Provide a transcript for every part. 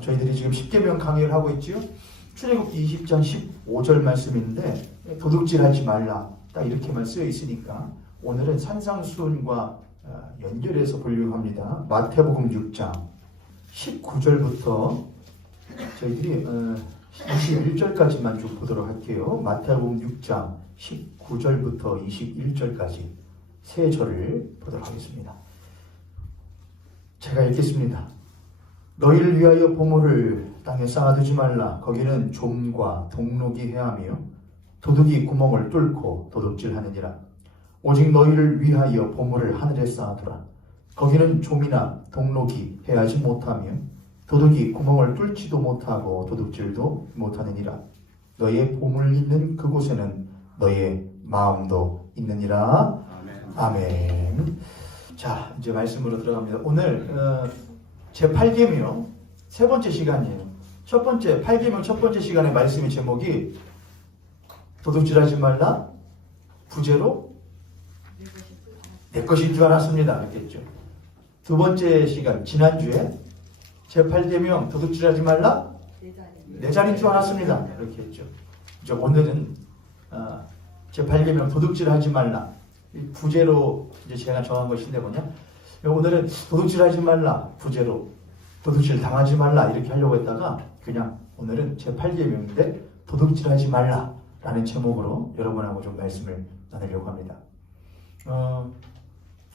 저희들이 지금 십계명 강의를 하고 있지요. 출애굽기 20장 15절 말씀인데 도둑질하지 말라 딱 이렇게만 쓰여 있으니까 오늘은 산상수훈과 연결해서 보려고 합니다. 마태복음 6장 19절부터 저희들이 21절까지만 쭉 보도록 할게요. 마태복음 6장 19절부터 21절까지 세 절을 보도록 하겠습니다. 제가 읽겠습니다. 너희를 위하여 보물을 땅에 쌓아두지 말라. 거기는 좀과 동록이 해하며 도둑이 구멍을 뚫고 도둑질하느니라. 오직 너희를 위하여 보물을 하늘에 쌓아두라. 거기는 좀이나 동록이 해하지 못하며 도둑이 구멍을 뚫지도 못하고 도둑질도 못하느니라. 너희의 보물 있는 그곳에는 너희의 마음도 있느니라. 아멘. 자, 이제 말씀으로 들어갑니다. 오늘 제8계명 세 번째 시간이에요. 첫 번째 8계명 첫 번째 시간의 말씀의 제목이 도둑질하지 말라. 부제로 내 것인 줄 알았습니다. 이랬겠죠. 두 번째 시간 지난주에 제8계명 도둑질하지 말라. 내 자리인 줄 알았습니다. 이렇게 했죠. 이제 오늘은 제8계명 도둑질하지 말라. 부제로 이제 제가 정한 것인데 뭐냐? 오늘은 도둑질하지 말라. 부제로 도둑질 당하지 말라. 이렇게 하려고 했다가 그냥 오늘은 제8계명인데 도둑질하지 말라 라는 제목으로 여러분하고 좀 말씀을 나누려고 합니다.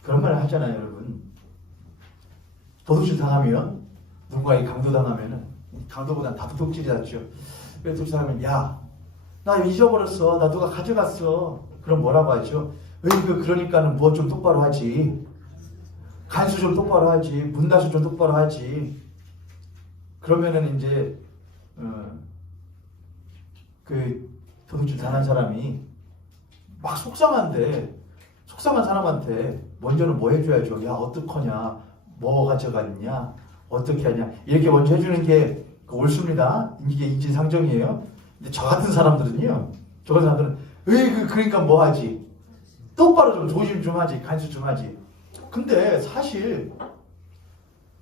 그런 말을 하잖아요, 여러분. 도둑질 당하면 누군가에게 강도당하면은 강도보단 다 도둑질이 낫죠. 그래서 도둑질 당하면 야, 나 잊어버렸어. 나 누가 가져갔어. 그럼 뭐라고 하죠? 그러니까는 뭐 좀 똑바로 하지. 간수 좀 똑바로 하지. 문다수 좀 똑바로 하지. 그러면은 이제 그 도둑질 당한 사람이 막 속상한 사람한테 먼저는 뭐 해줘야죠. 야, 어떡하냐, 뭐 가져갔냐, 어떻게 하냐, 이렇게 먼저 해주는 게 옳습니다. 이게 인지상정이에요. 근데 저 같은 사람들은 그러니까 뭐 하지, 똑바로 좀 조심 좀 하지, 간수 좀 하지. 근데 사실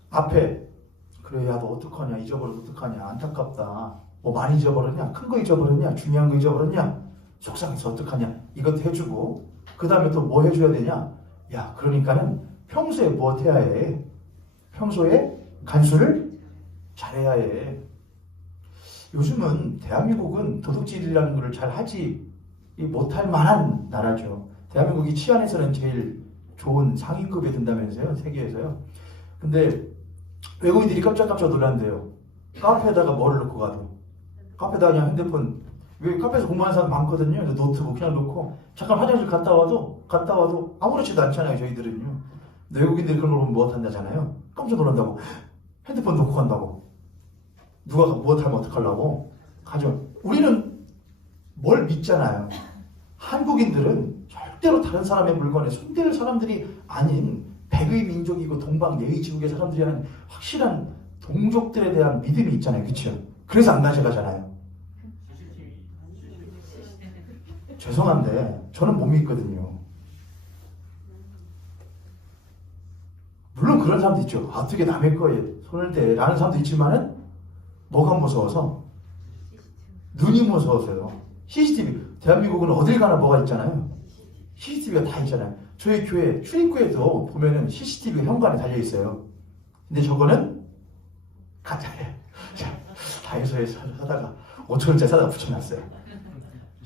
앞에 그래, 야, 너 어떡하냐, 잊어버려서 어떡하냐, 안타깝다, 뭐 많이 잊어버렸냐, 큰 거 잊어버렸냐, 중요한 거 잊어버렸냐, 속상해서 어떡하냐, 이것도 해주고 그 다음에 또 뭐 해줘야 되냐. 야, 그러니까는 평소에 뭐 해야 해. 평소에 간수를 잘해야 해. 요즘은 대한민국은 도둑질이라는 걸 잘 하지 못할 만한 나라죠. 대한민국이 치안에서는 제일 좋은 상위급에 든다면서요, 세계에서요. 근데 외국인들이 깜짝깜짝 놀란대요. 카페에다가 뭐를 넣고 가도, 카페에다가 그냥 핸드폰, 왜 카페에서 공부하는 사람 많거든요. 노트북 그냥 놓고 잠깐 화장실 갔다 와도 아무렇지도 않잖아요, 저희들은요. 근데 외국인들이 그런 걸 보면 뭐 한다잖아요. 깜짝 놀란다고. 핸드폰 놓고 간다고. 누가 뭐 하면 어떡하려고 가져. 우리는 뭘 믿잖아요. 한국인들은 절대로 다른 사람의 물건에 손댈 사람들이 아닌 백의 민족이고 동방 예의지국의 사람들이 하는 확실한 동족들에 대한 믿음이 있잖아요. 그렇죠? 그래서 안 가져가잖아요. 죄송한데 저는 못 믿거든요. 물론 그런 사람도 있죠. 어떻게 남의 거에 손을 대 라는 사람도 있지만은 뭐가 무서워서? 눈이 무서워서요. CCTV. 대한민국은 어딜 가나 뭐가 있잖아요. CCTV가 다 있잖아요. 저희 교회 출입구에도 보면은 CCTV가 현관에 달려 있어요. 근데 저거는 가짜예요. 다이소에서 사다가 5,000원짜리 사다가 붙여놨어요.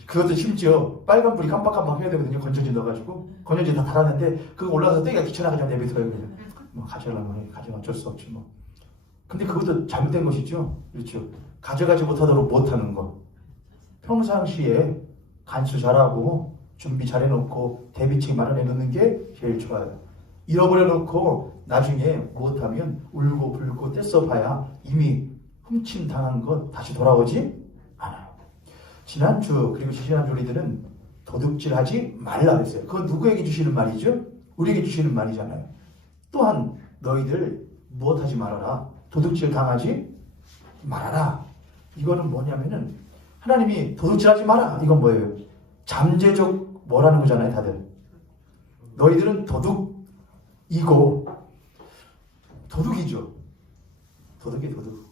그것도 심지어 빨간불이 깜빡깜빡 해야 되거든요. 건전지 넣어가지고 건전지 다 달았는데 그거 올라가서 떼기가 귀찮아 그냥 내비둬요. 그냥 뭐 가져가려면 해. 가져가 어쩔 수 없지 뭐. 근데 그것도 잘못된 것이죠. 그렇죠. 가져가지 못하도록 못하는 것. 평상시에 간수 잘하고 준비 잘해놓고 대비책 마련해 놓는 게 제일 좋아요. 잃어버려 놓고 나중에 못하면 울고 불고 떼써봐야 이미 훔침 당한 것 다시 돌아오지 않아요. 지난주 그리고 지지난주 우리들은 도둑질하지 말라 그랬어요. 그건 누구에게 주시는 말이죠? 우리에게 주시는 말이잖아요. 또한 너희들 무엇하지 말아라. 도둑질 당하지 말아라. 이거는 뭐냐면은 하나님이 도둑질하지 마라. 이건 뭐예요? 잠재적 뭐라는 거잖아요, 다들. 너희들은 도둑이고 도둑이죠. 도둑이 도둑.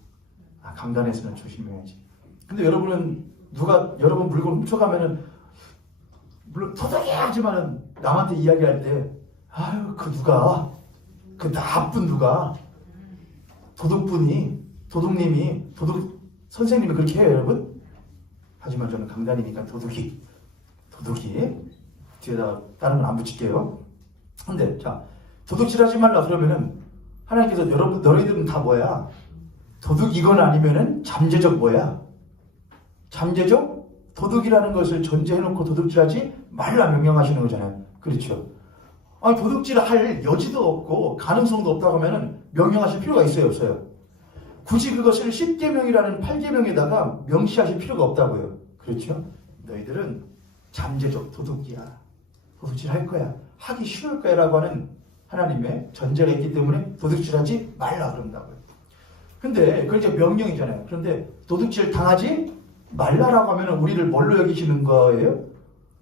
강단에서는 조심해야지. 근데 여러분은 여러분 물건 훔쳐가면은 물론 토닥여야지만은 남한테 이야기할 때 아유 그 나쁜 누가 도둑님이 도둑 선생님이 그렇게 해요 여러분? 하지만 저는 강단이니까 도둑이 뒤에다가 다른 건 안 붙일게요. 근데 자 도둑질하지 말라 그러면은 하나님께서 너희들은 다 뭐야? 도둑이건 아니면은 잠재적 뭐야? 잠재적 도둑이라는 것을 전제해놓고 도둑질하지 말라 명령하시는 거잖아요. 그렇죠? 아니 도둑질할 여지도 없고 가능성도 없다고 하면은 명령하실 필요가 있어요, 없어요? 굳이 그것을 10계명이라는 8계명에다가 명시하실 필요가 없다고요. 그렇죠? 너희들은 잠재적 도둑이야. 도둑질 할 거야. 하기 쉬울 거야 라고 하는 하나님의 전제가 있기 때문에 도둑질하지 말라 그런다고요. 근데 그게 이제 명령이잖아요. 그런데 도둑질 당하지 말라라고 하면 우리를 뭘로 여기시는 거예요?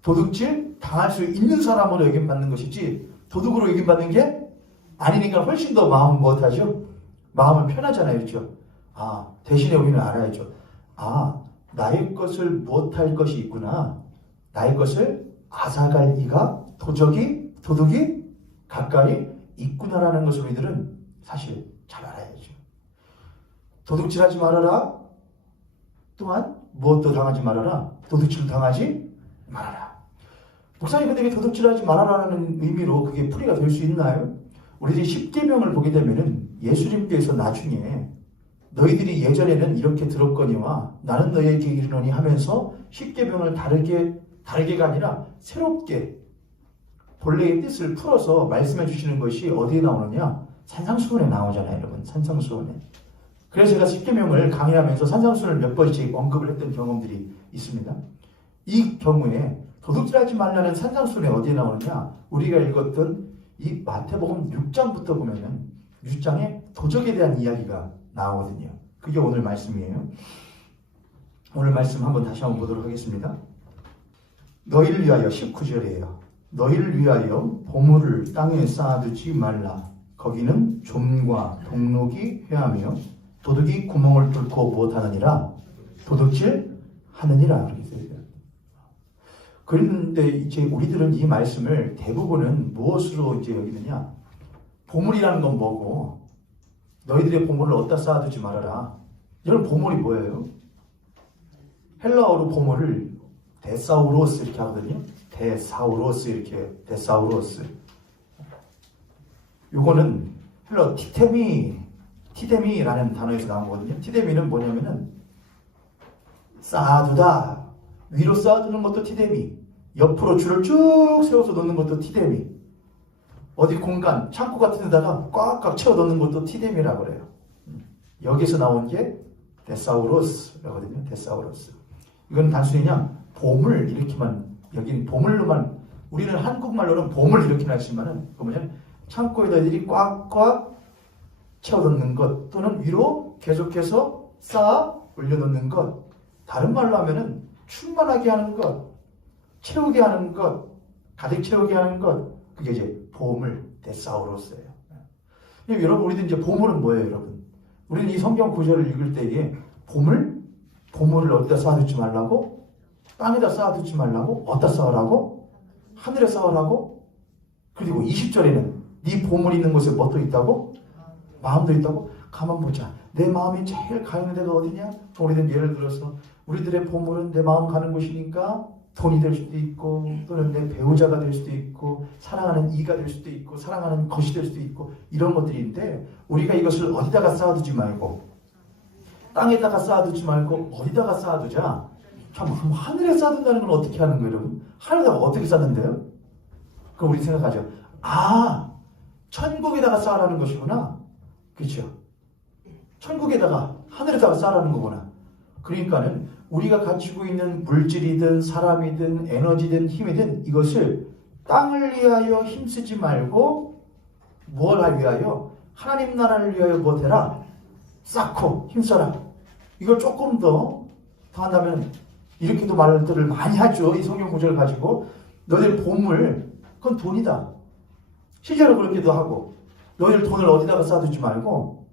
도둑질 당할 수 있는 사람으로 여김받는 것이지 도둑으로 여김받는 게 아니니까 훨씬 더 마음은 무엇하죠? 마음은 편하잖아요. 그렇죠? 대신에 우리는 알아야죠. 나의 것을 못할 것이 있구나. 나의 것을 앗아갈 이가 도둑이 가까이 있구나라는 것을 우리들은 사실 잘 알아야죠. 도둑질하지 말아라. 또한 무엇도 당하지 말아라. 도둑질 당하지 말아라. 목사님 근데 도둑질하지 말아라는 의미로 그게 풀이가 될 수 있나요? 우리들이 10계명을 보게 되면은 예수님께서 나중에 너희들이 예전에는 이렇게 들었거니와 나는 너희에게 이르노니 하면서 10계명을 다르게가 아니라 새롭게 본래의 뜻을 풀어서 말씀해 주시는 것이 어디에 나오느냐? 산상수훈에 나오잖아요, 여러분. 산상수훈에. 그래서 제가 10계명을 강의하면서 산상수훈을 몇 번씩 언급을 했던 경험들이 있습니다. 이 경우에 도둑질하지 말라는 산상수훈에 어디에 나오느냐? 우리가 읽었던 이 마태복음 6장부터 보면은 6장에 도적에 대한 이야기가 나오거든요. 그게 오늘 말씀이에요. 오늘 말씀 다시 한번 보도록 하겠습니다. 너희를 위하여 19절이에요. 너희를 위하여 보물을 땅에 쌓아두지 말라. 거기는 좀과 동록이 회하며 도둑이 구멍을 뚫고 무엇하느니라? 도둑질 하느니라. 그런데 이제 우리들은 이 말씀을 대부분은 무엇으로 이제 여기느냐? 보물이라는 건 뭐고? 너희들의 보물을 어디다 쌓아두지 말아라. 여러분 보물이 뭐예요? 헬라어로 보물을 데사우로스 이렇게 하거든요. 데사우로스. 요거는 헬라어 티데미라는 단어에서 나온 거거든요. 티데미는 뭐냐면은 쌓아두다. 위로 쌓아두는 것도 티데미. 옆으로 줄을 쭉 세워서 놓는 것도 티데미. 어디 공간, 창고 같은 데다가 꽉꽉 채워 넣는 것도 티데미라고 그래요. 여기서 나온 게 데사우로스라거든요. 데사우로스. 이건 단순히 그냥 보물 이렇게만, 여기는 보물로만, 우리는 한국말로는 보물 이렇게만 하지만은, 그러면 창고에다 애들이 꽉꽉 채워 넣는 것, 또는 위로 계속해서 쌓아 올려놓는 것, 다른 말로 하면은 충만하게 하는 것, 채우게 하는 것, 가득 채우게 하는 것, 그게 이제 보물, 데사우로스예요. 여러분, 우리들 이제 보물은 뭐예요, 여러분? 우리는 이 성경 구절을 읽을 때에 보물을 어디다 쌓아두지 말라고? 땅에다 쌓아두지 말라고? 어디다 쌓으라고? 하늘에 쌓으라고? 그리고 20절에는 네 보물 있는 곳에 뭣도 있다고? 마음도 있다고? 가만 보자. 내 마음이 제일 가 있는 데가 어디냐? 우리는 예를 들어서 우리들의 보물은 내 마음 가는 곳이니까 돈이 될 수도 있고, 또는 내 배우자가 될 수도 있고, 사랑하는 이가 될 수도 있고, 사랑하는 것이 될 수도 있고, 이런 것들인데 우리가 이것을 어디다가 쌓아두지 말고, 땅에다가 쌓아두지 말고 어디다가 쌓아두자. 참 하늘에 쌓아둔다는 건 어떻게 하는 거예요, 여러분? 하늘에다가 어떻게 쌓는데요? 그럼 우리 생각하죠. 천국에다가 쌓으라는 것이구나. 그렇죠? 천국에다가, 하늘에다가 쌓으라는 거구나. 그러니까는 우리가 가지고 있는 물질이든 사람이든 에너지든 힘이든 이것을 땅을 위하여 힘쓰지 말고 무엇을 위하여? 하나님 나라를 위하여 무엇해라? 쌓고 힘써라. 이걸 조금 더 한다면 이렇게도 말들을 많이 하죠. 이 성경 구절을 가지고 너희들 보물, 그건 돈이다. 실제로 그렇게도 하고 너희들 돈을 어디다가 쌓아두지 말고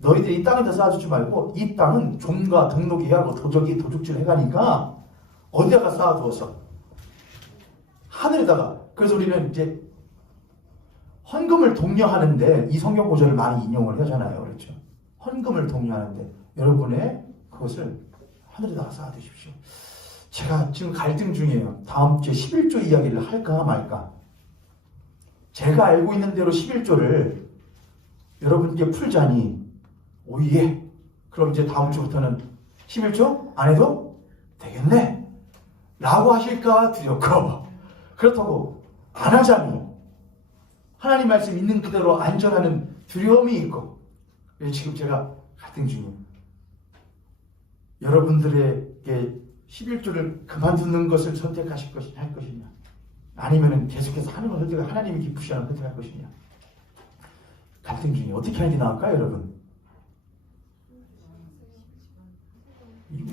너희들이 이 땅에다 쌓아주지 말고 이 땅은 종과 등록이 해하고 도적이 도둑질 해가니까 어디다가 쌓아두어서 하늘에다가. 그래서 우리는 이제 헌금을 독려하는데 이 성경 구절을 많이 인용을 하잖아요. 그렇죠? 헌금을 독려하는데 여러분의 그것을 하늘에다가 쌓아두십시오. 제가 지금 갈등 중이에요. 다음 주에 11조 이야기를 할까 말까. 제가 알고 있는 대로 11조를 여러분께 풀자니 오예. 그럼 이제 다음 주부터는 11조 안 해도 되겠네 라고 하실까 두렵고, 그렇다고 안 하자니 하나님 말씀 있는 그대로 안전하는 두려움이 있고, 지금 제가 갈등 중이에요. 여러분들에게 11조를 그만두는 것을 선택하실 것이냐 할 것이냐, 아니면 계속해서 하는 것을 선택할, 하나님이 기쁘시는 선택할 것이냐. 갈등 중에 어떻게 하는 게 나을까요, 여러분?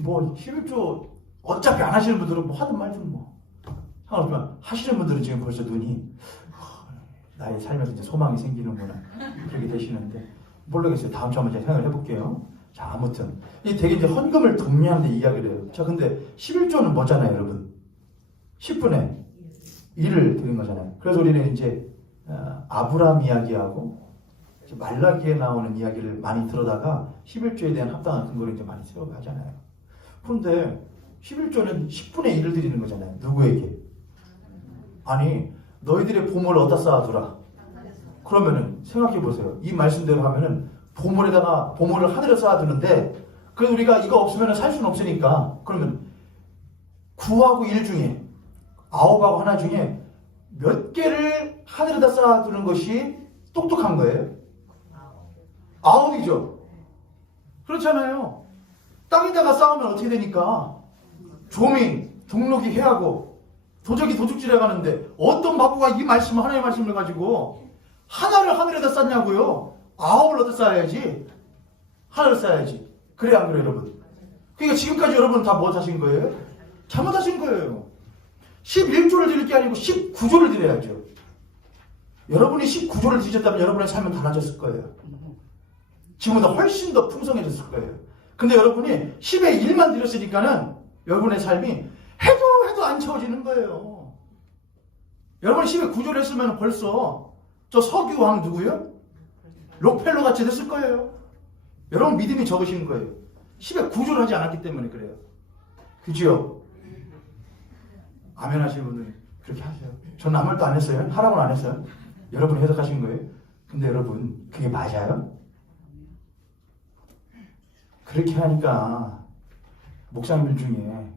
뭐 11조 어차피 안 하시는 분들은 뭐 하든 말든 뭐 상관없지만, 하시는 분들은 지금 벌써 눈이 나의 삶에서 이제 소망이 생기는구나 그렇게 되시는데, 모르겠어요. 다음 주 한번 제가 생각을 해볼게요. 자, 아무튼 이 되게 이제 헌금을 독려하는데 이야기를 해요. 자, 근데 11조는 뭐잖아요, 여러분? 10분의 1을 드린 거잖아요. 그래서 우리는 이제 아브라함 이야기하고 말라기에 나오는 이야기를 많이 들어다가 11조에 대한 합당한 근거를 이제 많이 세워가잖아요. 그런데 11조는 10분의 1을 드리는 거잖아요. 누구에게? 아니, 너희들의 보물을 어디다 쌓아두라. 그러면은 생각해 보세요. 이 말씀대로 하면은 보물을 하늘에 쌓아두는데, 그래서 우리가 이거 없으면 살 수는 없으니까, 그러면 9하고 1 중에 9하고 하나 중에 몇 개를 하늘에다 쌓아두는 것이 똑똑한 거예요? 9이죠. 그렇잖아요. 땅에다가 쌓으면 어떻게 되니까? 종이 등록이 해하고 도적이 도둑질해 가는데, 어떤 바보가 이 말씀을, 하나님의 말씀을 가지고 하나를 하늘에다 쌓냐고요? 9을 어디다 쌓아야지? 하늘에 쌓아야지. 그래, 안 그래요, 여러분? 그러니까 지금까지 여러분은 다 뭐 하신 거예요? 잘못하신 거예요. 11조를 드릴 게 아니고 19조를 드려야죠. 여러분이 19조를 드셨다면 여러분의 삶은 달라졌을 거예요. 지금보다 훨씬 더 풍성해졌을 거예요. 근데 여러분이 10의 1만 드렸으니까는 여러분의 삶이 해도 안 채워지는 거예요. 여러분이 10의 9조를 했으면 벌써 저 서기왕 누구요? 록펠러 같이 됐을 거예요. 여러분 믿음이 적으신 거예요. 10의 9조를 하지 않았기 때문에 그래요. 그죠? 아멘 하시는 분들이 그렇게 하세요. 저는 아무 말도 안 했어요. 하라고는 안 했어요. 여러분이 해석하신 거예요. 근데 여러분, 그게 맞아요? 그렇게 하니까 목사님들 중에,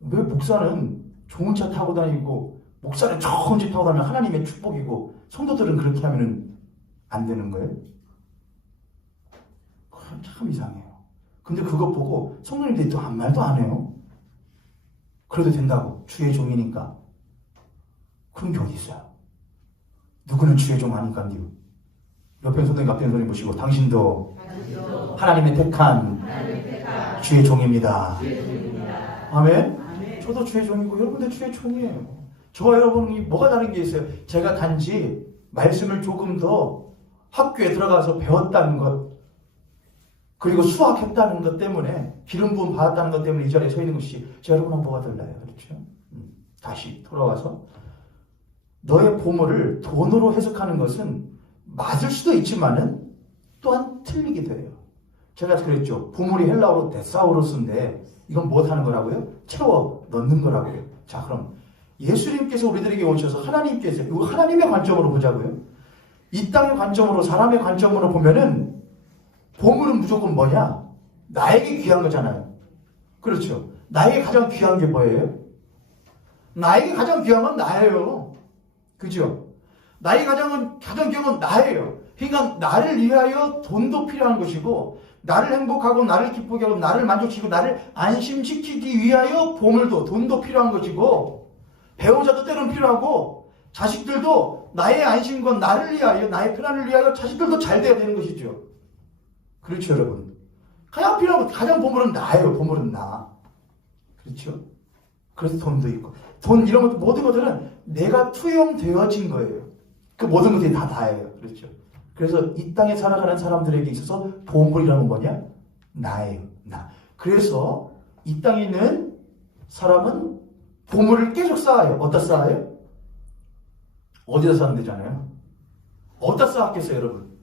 왜 목사는 좋은 차 타고 다니고 목사는 좋은 집 타고 다니면 하나님의 축복이고 성도들은 그렇게 하면 안 되는 거예요? 그건 참 이상해요. 근데 그것 보고 성도님들이 또 아무 말도 안 해요. 그래도 된다고. 주의 종이니까. 그런 게 어디 있어요? 누구는 주의 종 아니까요. 옆에 선생님, 앞에 선생님 보시고, 당신도 하나님의 택한 주의 종입니다. 아멘? 저도 주의 종이고 여러분도 주의 종이에요. 저와 여러분이 뭐가 다른 게 있어요? 제가 단지 말씀을 조금 더 학교에 들어가서 배웠다는 것, 그리고 수학했다는 것 때문에, 기름 부음 받았다는 것 때문에 이 자리에 서 있는 것이 저 여러분은 뭐가 달라요? 그렇죠? 다시 돌아와서 너의 보물을 돈으로 해석하는 것은 맞을 수도 있지만은 또한 틀리기도 해요. 제가 그랬죠. 보물이 헬라어로 데사우로스인데 이건 뭐 하는 거라고요? 채워 넣는 거라고요. 자, 그럼 예수님께서 우리들에게 오셔서 하나님께서, 이거 하나님의 관점으로 보자고요. 이 땅의 관점으로, 사람의 관점으로 보면은 보물은 무조건 뭐냐? 나에게 귀한 거잖아요. 그렇죠. 나에게 가장 귀한 게 뭐예요? 나에게 가장 귀한 건 나예요. 그죠? 나에게 가장 귀한 건 나예요. 그러니까 나를 위하여 돈도 필요한 것이고, 나를 행복하고 나를 기쁘게 하고 나를 만족시키고 나를 안심시키기 위하여 보물도, 돈도 필요한 것이고, 배우자도 때로는 필요하고, 자식들도 나의 안심과 나를 위하여, 나의 편안을 위하여 자식들도 잘 돼야 되는 것이죠. 그렇죠, 여러분? 가장 필요하고 가장 보물은 나예요. 보물은 나. 그렇죠? 그래서 돈도 있고, 돈 이런 것도 모든 것들은 내가 투영되어진 거예요. 그 모든 것들이 다 다예요. 그렇죠? 그래서 이 땅에 살아가는 사람들에게 있어서 보물이라는 건 뭐냐? 나예요. 나. 그래서 이 땅에 있는 사람은 보물을 계속 쌓아요. 어디다 쌓아요? 어디다 쌓으면 되잖아요. 어디다 쌓았겠어요, 여러분?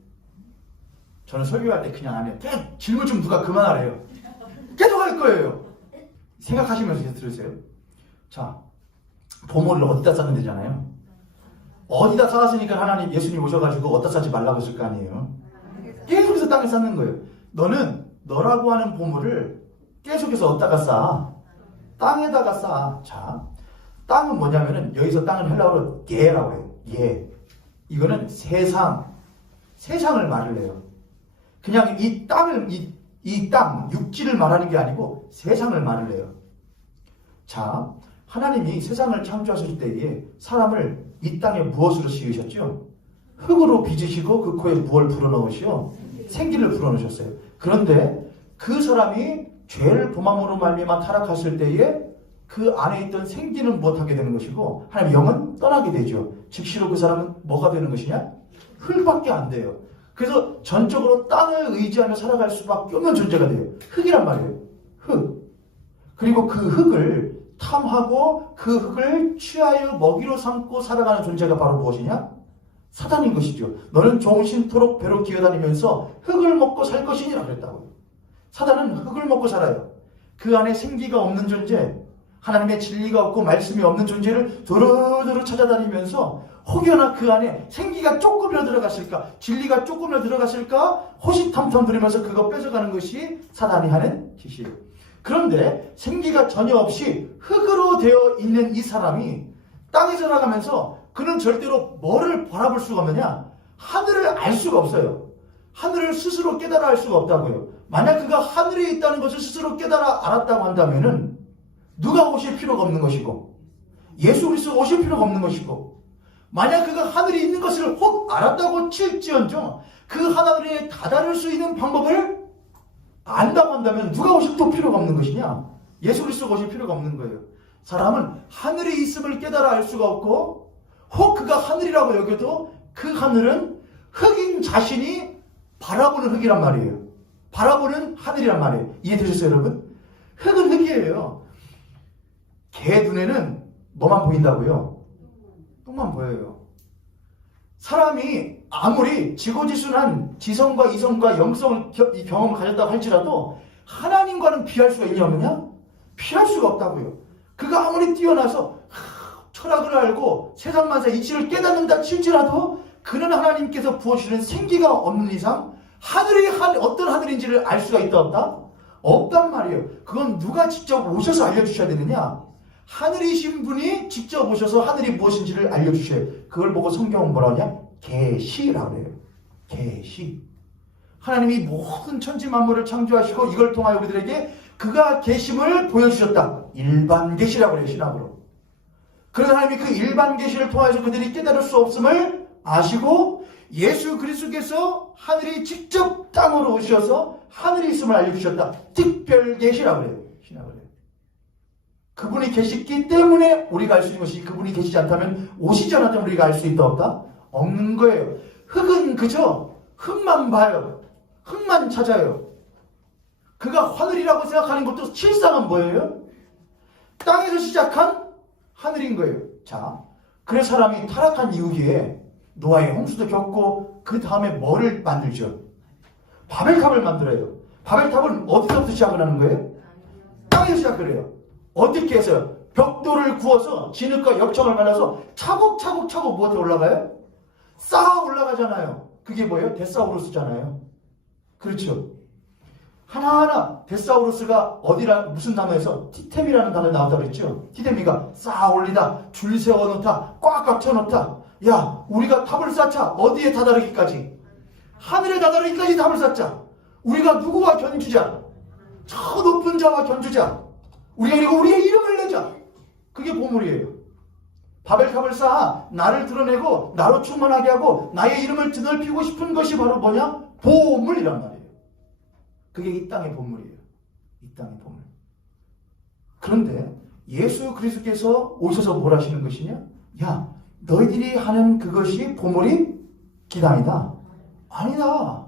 저는 설교할 때 그냥 안 해요. 계속 질문 좀 누가 그만하래요. 계속 할 거예요. 생각하시면서 계속 들으세요. 자, 보물을 어디다 쌓으면 되잖아요. 어디다 쌓았으니까 하나님, 예수님 오셔가지고 어디다 쌓지 말라고 했을 거 아니에요. 계속해서 땅에 쌓는 거예요. 너는 너라고 하는 보물을 계속해서 어디다가 쌓아? 땅에다가 쌓아. 자, 땅은 뭐냐면은 여기서 땅은 헬라어로 예라고 해요. 예. 이거는 세상을 말을 해요. 그냥 이 땅을, 이 땅, 육지를 말하는 게 아니고 세상을 말을 해요. 자, 하나님이 세상을 창조하실 때에 사람을 이 땅에 무엇으로 씌우셨죠? 흙으로 빚으시고 그 코에 무엇을 불어넣으시오? 생기를 불어넣으셨어요. 그런데 그 사람이 죄를 범함으로 말미암아 타락했을 때에 그 안에 있던 생기는 못하게 되는 것이고 하나님 영은 떠나게 되죠. 즉시로 그 사람은 뭐가 되는 것이냐? 흙밖에 안 돼요. 그래서 전적으로 땅을 의지하며 살아갈 수밖에 없는 존재가 돼요. 흙이란 말이에요. 흙. 그리고 그 흙을 탐하고 그 흙을 취하여 먹이로 삼고 살아가는 존재가 바로 무엇이냐? 사단인 것이죠. 너는 종신토록 배로 기어다니면서 흙을 먹고 살 것이니라 그랬다고요. 사단은 흙을 먹고 살아요. 그 안에 생기가 없는 존재, 하나님의 진리가 없고 말씀이 없는 존재를 두루두루 찾아다니면서 혹여나 그 안에 생기가 조금이라도 들어갔을까, 진리가 조금이라도 들어갔을까 호시탐탐 부리면서 그거 뺏어가는 것이 사단이 하는 짓이에요. 그런데 생기가 전혀 없이 흙으로 되어 있는 이 사람이 땅에 살아가면서 그는 절대로 뭐를 바라볼 수가 없느냐? 하늘을 알 수가 없어요. 하늘을 스스로 깨달아 알 수가 없다고요. 만약 그가 하늘에 있다는 것을 스스로 깨달아 알았다고 한다면은 누가 오실 필요가 없는 것이고 예수 그리스도 오실 필요가 없는 것이고 만약 그가 하늘에 있는 것을 혹 알았다고 칠지언정 그 하늘에 다다를 수 있는 방법을 안다고 한다면 누가 오실 또 필요가 없는 것이냐? 예수 그리스도가 오실 필요가 없는 거예요. 사람은 하늘에 있음을 깨달아 알 수가 없고 혹 그가 하늘이라고 여겨도 그 하늘은 흙인 자신이 바라보는 흙이란 말이에요. 바라보는 하늘이란 말이에요. 이해되셨어요, 여러분? 흙은 흙이에요. 개 눈에는 뭐만 보인다고요? 똥만 보여요. 사람이 아무리 지고지순한 지성과 이성과 영성을 경험을 가졌다고 할지라도 하나님과는 비할 수가 있냐 없느냐? 비할 수가 없다고요. 그가 아무리 뛰어나서 철학을 알고 세상 만사 이치를 깨닫는다 칠지라도 그는 하나님께서 부어주시는 생기가 없는 이상 하늘이 어떤 하늘인지를 알 수가 있다 없다? 없단 말이에요. 그건 누가 직접 오셔서 알려주셔야 되느냐? 하늘이신 분이 직접 오셔서 하늘이 무엇인지를 알려주셔요. 그걸 보고 성경은 뭐라고 하냐? 계시라고 해요. 계시. 하나님이 모든 천지 만물을 창조하시고 이걸 통하여 우리들에게 그가 계심을 보여주셨다. 일반 계시라고 해요. 신학으로. 그러나 하나님이 그 일반 계시를 통해서 그들이 깨달을 수 없음을 아시고 예수 그리스도께서 하늘이 직접 땅으로 오셔서 하늘이 있음을 알려주셨다. 특별 계시라고 해요. 신학을 해요. 그분이 계시기 때문에 우리가 알 수 있는 것이 그분이 계시지 않다면 오시지 않았다면 우리가 알 수 있다 없다? 없는 거예요. 흙은 그저 흙만 봐요. 흙만 찾아요. 그가 하늘이라고 생각하는 것도 실상은 뭐예요? 땅에서 시작한 하늘인 거예요. 자, 그래서 사람이 타락한 이후에 노아의 홍수도 겪고 그 다음에 뭐를 만들죠? 바벨탑을 만들어요. 바벨탑은 어디서부터 시작을 하는 거예요? 땅에서 시작을 해요. 어떻게 해서요? 벽돌을 구워서 진흙과 역청을 발라서 차곡차곡 무엇에 올라가요? 쌓아 올라가잖아요. 그게 뭐예요? 데사우루스잖아요. 그렇죠. 하나하나 데사우루스가 무슨 단어에서 티템이라는 단어 나왔다고 그랬죠. 티템이가 쌓아 올리다, 줄 세워 놓다, 꽉꽉 쳐 놓다. 야, 우리가 탑을 쌓자. 어디에 다다르기까지? 하늘에 다다르기까지 탑을 쌓자. 우리가 누구와 견주자? 저 높은 자와 견주자. 우리가 그리고 우리의 이름을 내자. 그게 보물이에요. 바벨탑을 쌓아 나를 드러내고 나로 충만하게 하고 나의 이름을 드넓히고 싶은 것이 바로 뭐냐? 보물이란 말이에요. 그게 이 땅의 보물이에요. 이 땅의 보물. 그런데 예수 그리스도께서 오셔서 뭘 하시는 것이냐? 야, 너희들이 하는 그것이 보물이 기단이다. 아니다.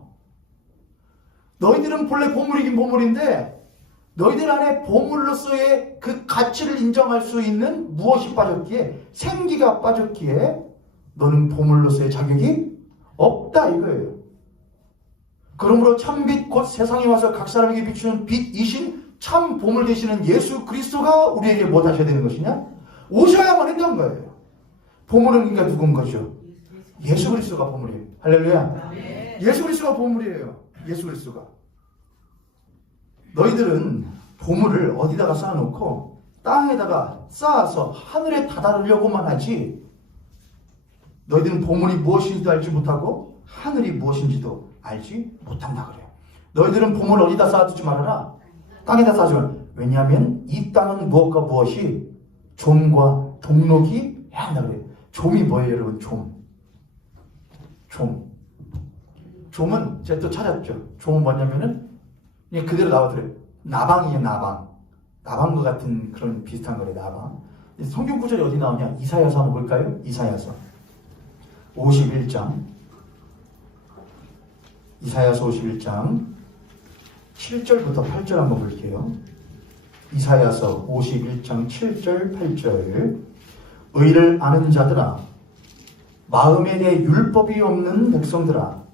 너희들은 본래 보물이긴 보물인데 너희들 안에 보물로서의 그 가치를 인정할 수 있는 무엇이 빠졌기에, 생기가 빠졌기에 너는 보물로서의 자격이 없다 이거예요. 그러므로 참빛 곧 세상에 와서 각 사람에게 비추는 빛이신 참 보물 되시는 예수 그리스도가 우리에게 뭐 하셔야 되는 것이냐? 오셔야만 한다는 거예요. 보물은 그러니까 누군 거죠? 예수 그리스도가 보물이에요. 할렐루야. 예수 그리스도가 보물이에요. 예수 그리스도가. 너희들은 보물을 어디다가 쌓아놓고 땅에다가 쌓아서 하늘에 다다르려고만 하지, 너희들은 보물이 무엇인지도 알지 못하고 하늘이 무엇인지도 알지 못한다 그래요. 너희들은 보물을 어디다 쌓아두지 말아라. 땅에다 쌓아두지 말아라. 왜냐하면 이 땅은 무엇과 무엇이 좀과 동록이 해야 한다 그래요. 좀이 뭐예요 여러분? 좀은 제가 또 찾았죠. 좀은 뭐냐면은 그냥 그대로 나와더래요. 나방이에요. 나방과 같은 그런 비슷한 거래요. 나방. 성경 구절이 어디 나오냐? 이사야서 한번 볼까요? 이사야서 51장. 이사야서 51장 7절부터 8절 한번 볼게요. 이사야서 51장 7절 8절. 의를 아는 자들아, 마음에 대해 율법이 없는 백성들아,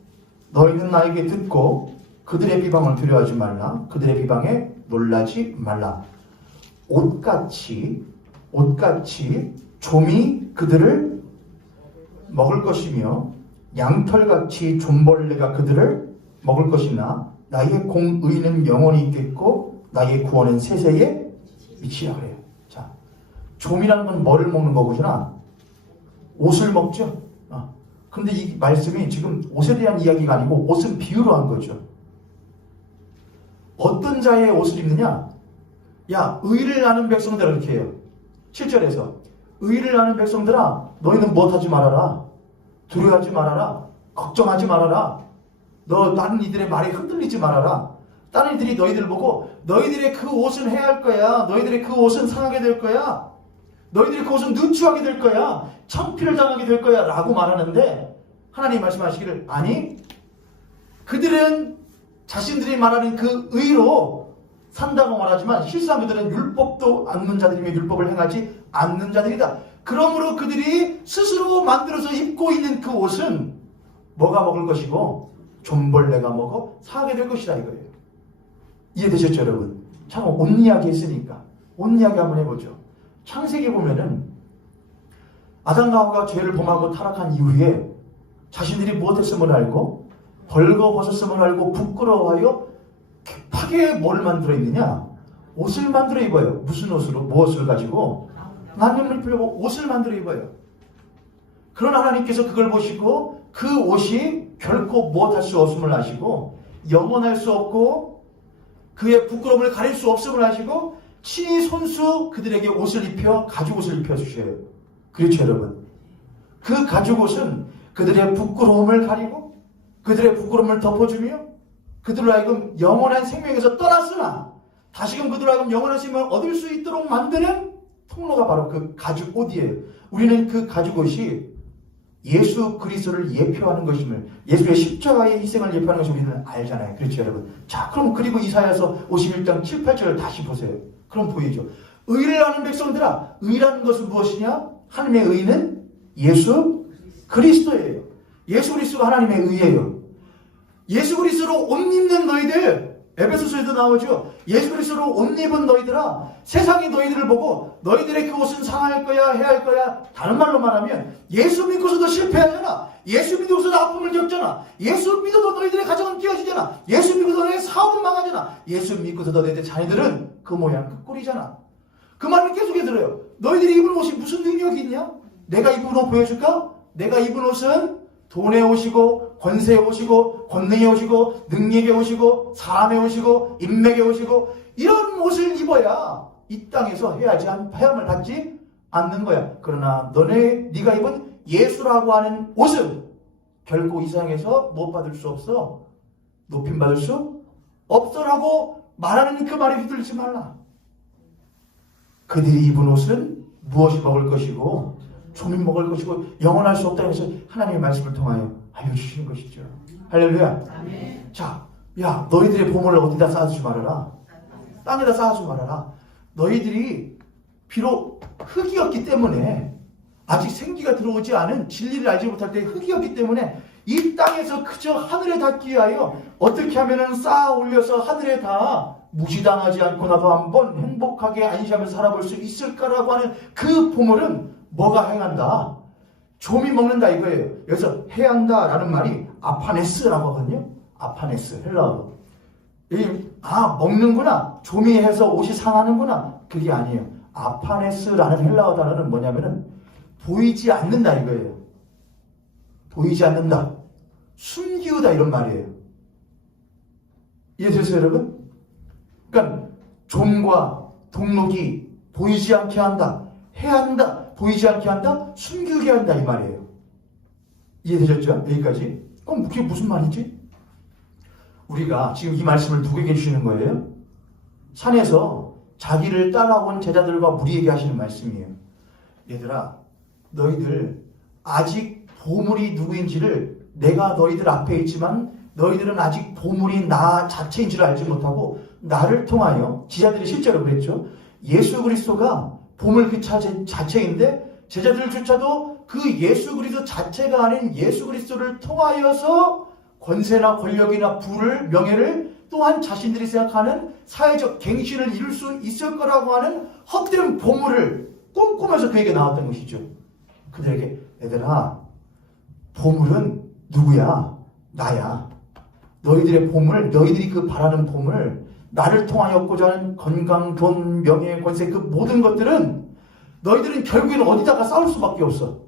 너희는 나에게 듣고 그들의 비방을 두려워하지 말라. 그들의 비방에 놀라지 말라. 옷같이 좀이 그들을 먹을 것이며 양털같이 좀벌레가 그들을 먹을 것이나 나의 공의는 영원히 있겠고 나의 구원은 세세에 미치라 그래요. 자, 좀이라는 건 뭐를 먹는 거구나? 옷을 먹죠. 근데 이 말씀이 지금 옷에 대한 이야기가 아니고 옷은 비유로 한 거죠. 어떤 자의 옷을 입느냐? 야, 의를 아는 백성들아, 이렇게 해요. 7절에서 의를 아는 백성들아, 너희는 무엇하지 말아라. 두려워하지 말아라. 걱정하지 말아라. 너 다른 이들의 말에 흔들리지 말아라. 다른 이들이 너희들 보고 너희들의 그 옷은 해야 할 거야. 너희들의 그 옷은 상하게 될 거야. 너희들의 그 옷은 누추하게 될 거야. 창피를 당하게 될 거야 라고 말하는데, 하나님 말씀하시기를 아니, 그들은 자신들이 말하는 그 의로 산다고 말하지만 실상 그들은 율법도 않는 자들이며 율법을 행하지 않는 자들이다. 그러므로 그들이 스스로 만들어서 입고 있는 그 옷은 뭐가 먹을 것이고 좀벌레가 먹어 상하게 될 것이다 이거예요. 이해되셨죠 여러분? 참 옷 이야기 했으니까 옷 이야기 한번 해보죠. 창세기 보면은 아담과 하와가 죄를 범하고 타락한 이후에 자신들이 무엇했음을 알고 벌거벗었음을 알고 부끄러워하여 급하게 뭘 만들어 입느냐? 옷을 만들어 입어요. 무슨 옷으로? 무엇을 가지고? 나님을 입으려고 옷을 만들어 입어요. 그러나 하나님께서 그걸 보시고 그 옷이 결코 무엇할 수 없음을 아시고 영원할 수 없고 그의 부끄러움을 가릴 수 없음을 아시고 친히 손수 그들에게 옷을 입혀 가죽옷을 입혀주셔요. 그렇죠 여러분? 그 가죽옷은 그들의 부끄러움을 가리고 그들의 부끄러움을 덮어주며 그들로 하여금 영원한 생명에서 떠났으나 다시금 그들로 하여금 영원한 생명을 얻을 수 있도록 만드는 통로가 바로 그 가죽옷이에요. 우리는 그 가죽옷이 예수 그리스도를 예표하는 것임을, 예수의 십자가의 희생을 예표하는 것을 우리는 알잖아요. 그렇죠 여러분? 자, 그럼 그리고 이사야서 51장 7, 8절을 다시 보세요. 그럼 보이죠. 의를 아는 백성들아, 의라는 것은 무엇이냐? 하나님의 의는 예수 그리스도예요. 예수 그리스도가 하나님의 의예요. 예수 그리스도로 옷 입는 너희들, 에베소서에도 나오죠. 예수 그리스도로 옷 입은 너희들아, 세상이 너희들을 보고 너희들의 그 옷은 상할 거야, 해야 할 거야. 다른 말로 말하면 예수 믿고서도 실패하잖아. 예수 믿고서도 아픔을 겪잖아. 예수 믿어도 너희들의 가정은 깨어지잖아. 예수 믿고서도 너희의 사업은 망하잖아. 예수 믿고서도 너희들의 자녀들은 그 모양 그 꼴이잖아. 그 말을 계속해 들어요. 너희들이 입은 옷이 무슨 능력이 있냐? 내가 입은 옷 보여줄까? 내가 입은 옷은 돈의 옷이고 권세의 옷이고 권능의 옷이고 능력의 옷이고 사람의 옷이고 인맥의 옷이고 이런 옷을 입어야 이 땅에서 해야만 받지 않는 거야. 그러나 네가 입은 예수라고 하는 옷은 결코 이 세상에서 못 받을 수 없어. 높임 받을 수 없어라고 말하는 그 말에 휘둘리지 말라. 그들이 입은 옷은 무엇이 먹을 것이고 조민 먹을 것이고 영원할 수 없다고 해서 하나님의 말씀을 통하여 알려주시는 것이죠. 할렐루야. 자, 야, 너희들의 보물을 어디다 쌓아두지 말아라. 땅에다 쌓아두지 말아라. 너희들이 비록 흙이었기 때문에 아직 생기가 들어오지 않은 진리를 알지 못할 때 흙이었기 때문에 이 땅에서 그저 하늘에 닿기 위하여 어떻게 하면은 쌓아 올려서 하늘에 닿아 무시당하지 않고 나도 한번 행복하게 안시하면서 살아볼 수 있을까라고 하는 그 보물은 뭐가 행한다? 좀이 먹는다 이거예요. 여기서 해한다라는 말이 아파네스라고 하거든요. 아파네스, 헬라어로. 먹는구나. 좀이 해서 옷이 상하는구나. 그게 아니에요. 아파네스라는 헬라어 단어는 뭐냐면은 보이지 않는다 이거예요. 보이지 않는다. 숨기우다 이런 말이에요. 이해되세요 여러분? 그러니까 좀과 동록이 보이지 않게 한다. 해한다. 보이지 않게 한다. 숨기게 한다 이 말이에요. 이해되셨죠? 여기까지. 그럼 그게 무슨 말이지? 우리가 지금 이 말씀을 누구에게 주시는 거예요? 산에서 자기를 따라온 제자들과 무리에게 하시는 말씀이에요. 얘들아, 너희들 아직 보물이 누구인지를 내가 너희들 앞에 있지만 너희들은 아직 보물이 나 자체인 줄 알지 못하고 나를 통하여 지자들이 실제로 그랬죠. 예수 그리스도가 보물 그 자체인데 제자들조차도 그 예수 그리스도 자체가 아닌 예수 그리스도를 통하여서 권세나 권력이나 부를 명예를 또한 자신들이 생각하는 사회적 갱신을 이룰 수 있을 거라고 하는 헛된 보물을 꿈꾸면서 그에게 나왔던 것이죠. 그들에게 얘들아 보물은 누구야? 나야. 너희들의 보물, 너희들이 그 바라는 보물, 나를 통하였고자 하는 건강, 돈, 명예, 권세 그 모든 것들은 너희들은 결국에는 어디다가 싸울 수밖에 없어.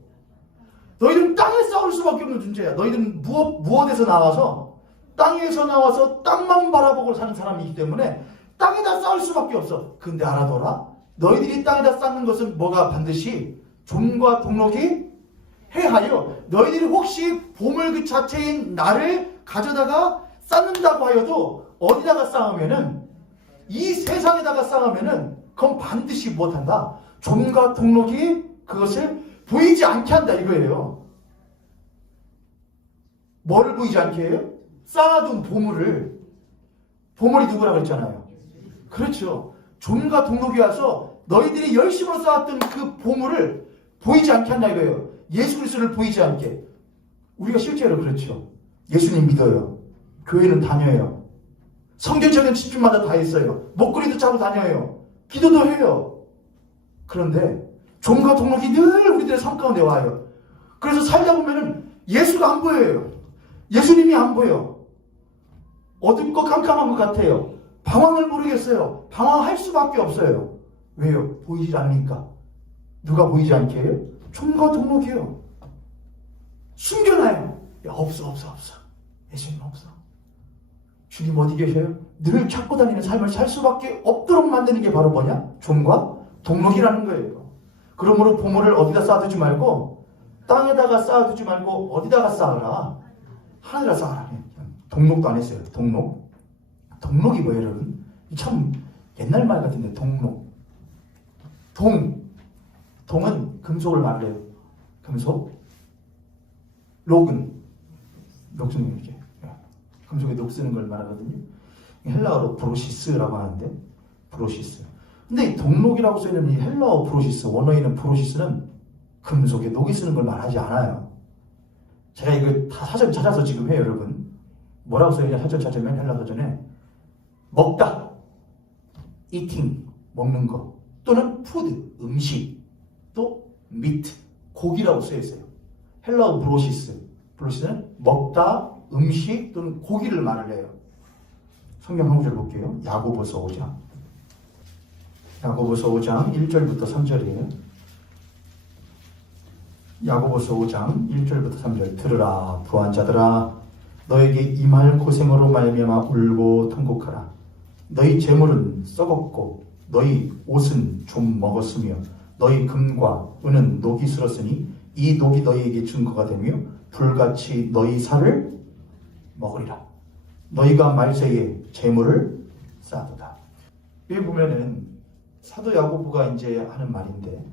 너희들은 땅에 싸울 수밖에 없는 존재야. 너희들은 무엇에서 나와서 땅에서 나와서 땅만 바라보고 사는 사람이기 때문에 땅에다 싸울 수밖에 없어. 근데 알아둬라. 너희들이 땅에다 쌓는 것은 뭐가 반드시 좀과 동록이 해하여 너희들이 혹시 보물 그 자체인 나를 가져다가 쌓는다고 하여도 어디다가 쌓으면은 이 세상에다가 쌓으면은 그건 반드시 못한다. 좀과 동록이 그것을 보이지 않게 한다 이거예요. 뭐를 보이지 않게 해요? 쌓아둔 보물을. 보물이 누구라고 했잖아요. 그렇죠. 좀과 동록이 와서 너희들이 열심으로 쌓았던 그 보물을 보이지 않게 한다 이거예요. 예수 그리스도를 보이지 않게. 우리가 실제로 그렇죠. 예수님 믿어요. 교회는 다녀요. 성경적인 집중마다 다 했어요. 목걸이도 차고 다녀요. 기도도 해요. 그런데 좀과 동록이 늘 우리들의 삶 가운데 와요. 그래서 살다 보면은 예수가 안 보여요. 예수님이 안 보여. 어둡고 깜깜한 것 같아요. 방황을 모르겠어요. 방황할 수밖에 없어요. 왜요? 보이지 않으니까. 누가 보이지 않게 해요? 좀과 동록이요. 숨겨놔요. 야, 없어. 예수님 없어. 주님 어디 계셔요? 늘 찾고 다니는 삶을 살 수밖에 없도록 만드는 게 바로 뭐냐? 좀과 동록이라는 거예요. 그러므로 보물을 어디다 쌓아두지 말고 땅에다가 쌓아두지 말고 어디다가 쌓아라? 하늘에다 쌓아라. 동록도 안 했어요. 동록이 뭐예요 여러분? 참 옛날 말 같은데 동록. 동은 금속을 말해요. 금속. 녹은 이렇게 금속에 녹 쓰는 걸 말하거든요. 헬라어로 브로시스라고 하는데 브로시스. 근데 이 동록이라고 써있는 이 헬라어 브로시스, 원어에는 브로시스는 금속에 녹이 쓰는 걸 말하지 않아요. 제가 이거 다 사전 찾아서 지금 해요 여러분. 뭐라고 써있냐 사전 찾으면 헬라 사전에 먹다, eating, 먹는 거, 또는 food, 음식, 또 meat, 고기라고 써있어요. 헬라어 브로시스는 먹다, 음식 또는 고기를 말을 해요. 성경 한 구절 볼게요. 야고보서 5장 1절부터 3절이에요. 야고보서 5장 1절부터 3절. 들으라 부한 자들아, 너에게 임할 고생으로 말미암아 울고 통곡하라. 너희 재물은 썩었고 너희 옷은 좀 먹었으며 너희 금과 은은 녹이 슬었으니 이 녹이 너희에게 증거가 되며 불같이 너희 살을 먹으리라. 너희가 말세에 재물을 쌓아두다. 여기 보면은 사도 야고보가 이제 하는 말인데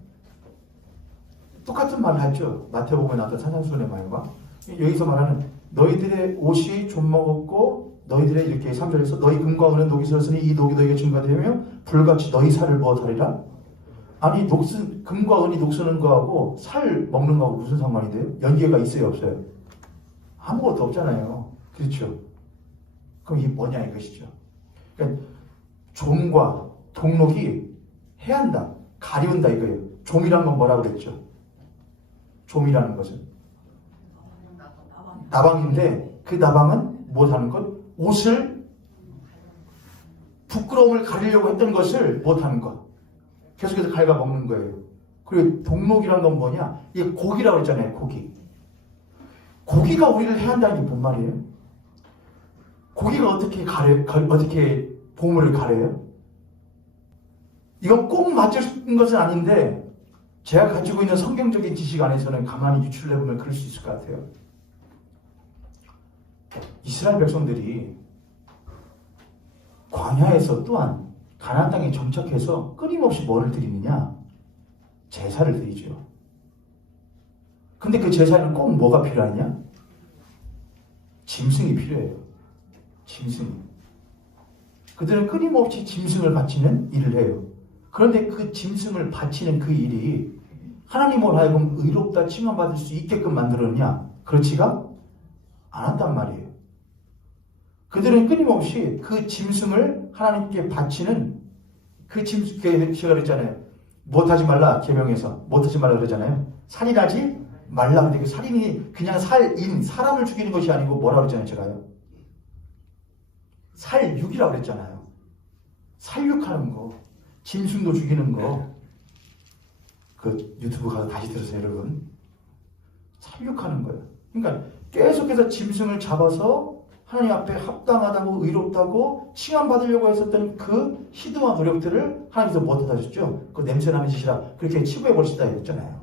똑같은 말을 하죠. 마태복음에 나왔던 산상수훈의 말과 여기서 말하는 너희들의 옷이 좀 먹었고 너희들의 이렇게 3절에서 너희 금과 은은 녹이 슬었으니 이 녹이 너희에게 증가되며 불같이 너희 살을 무엇하리라. 아니 금과 은이 녹쓰는 거하고 살 먹는 거하고 무슨 상관이 돼요? 연계가 있어요 없어요? 아무것도 없잖아요. 그렇죠? 그럼 이게 뭐냐 이것이죠. 그러니까 좀과 동록이 해한다, 가리운다 이거예요. 좀이란 건 뭐라고 그랬죠? 좀이라는 것은 나방인데 그 나방은 무엇하는 것? 옷을 부끄러움을 가리려고 했던 것을 못하는 것. 계속해서 갉아먹는 거예요. 그리고 동록이란 건 뭐냐? 이게 고기라고 했잖아요. 고기. 고기가 우리를 해한다는 게 뭔 말이에요? 고기가 어떻게 보물을 가려요? 이건 꼭 맞는 것은 아닌데 제가 가지고 있는 성경적인 지식 안에서는 가만히 유출해보면 그럴 수 있을 것 같아요. 이스라엘 백성들이 광야에서 또한 가나안 땅에 정착해서 끊임없이 뭐를 드리느냐? 제사를 드리죠. 근데 그 제사에는 꼭 뭐가 필요하냐? 짐승이 필요해요. 짐승이. 그들은 끊임없이 짐승을 바치는 일을 해요. 그런데 그 짐승을 바치는 그 일이 하나님으로 하여금 의롭다 칭함받을 수 있게끔 만들었냐? 그렇지가 않았단 말이에요. 그들은 끊임없이 그 짐승을 하나님께 바치는 그 짐승, 제가 그랬잖아요. 못하지 말라, 계명에서. 못하지 말라 그러잖아요. 살인하지 말라. 근데 그 살인이 그냥 사람을 죽이는 것이 아니고 뭐라고 그랬잖아요, 제가요. 살육이라고 그랬잖아요. 살육하는 거. 짐승도 죽이는 거. 그 유튜브 가서 다시 들으세요, 여러분. 살육하는 거예요. 그러니까 계속해서 짐승을 잡아서 하나님 앞에 합당하다고 의롭다고 칭함받으려고 했었던 그 시도와 노력들을 하나님께서 못하다 주셨죠. 그 냄새나는 짓이라 그렇게 치부해버리시다 했잖아요.